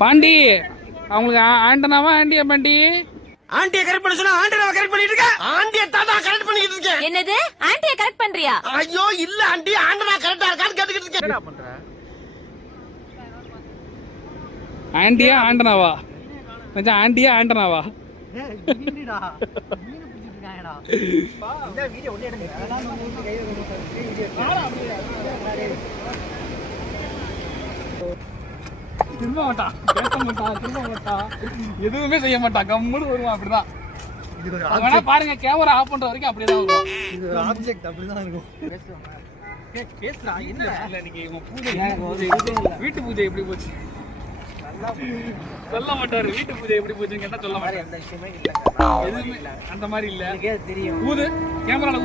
பாண்டி அவங்களுக்கு ஆண்டனாவா ஆண்டியா பாண்டி? ஆண்டியை கரெக்ட் பண்ண சொன்னா ஆண்டனாவை கரெக்ட் பண்ணிட்டு இருக்க. ஆண்டியை தாத்தா கரெக்ட் பண்ணிட்டு இருக்கேன். என்னது ஆண்டியை கரெக்ட் பண்றியா? ஐயோ இல்ல ஆண்டி, ஆண்டனா கரெக்டா இருக்கான்னு கேட்டுக்கிட்டு இருக்கேன். என்னடா பண்ற? ஆண்டியா ஆண்டனாவா? மச்சான் ஆண்டியா ஆண்டனாவா? என்னடா மீன் பிடிச்சிட்டு இருக்காங்கடா. இந்த வீடியோ ஒண்ணே எடுங்க. அதனால உங்களுக்கு கை வைக்க திரும்ப மாட்டான், பேச மாட்டான், திரும்ப மாட்டான், எதுவுமே செய்ய மாட்டான், கம்முன்னு வருவான். அப்படிதான் வேணா பாருங்க, கேமரா ஆஃப் பண்ற வரைக்கும் அப்படிதான் வருவான். இது ஒரு ஆப்ஜெக்ட் அப்படிதான் இருக்கும். பேசுறா என்ன இல்ல. இன்னைக்கு உங்க பூஜை வீட்டு பூஜை எப்படி போச்சு? சொல்ல மாட்டாரு. வீட்டு பூஜை எப்படி போச்சுன்னு கேட்டா சொல்ல மாட்டாரு. அந்த விஷயமே இல்ல, எதுவுமே அந்த மாதிரி இல்ல. தெரியும். கேமரால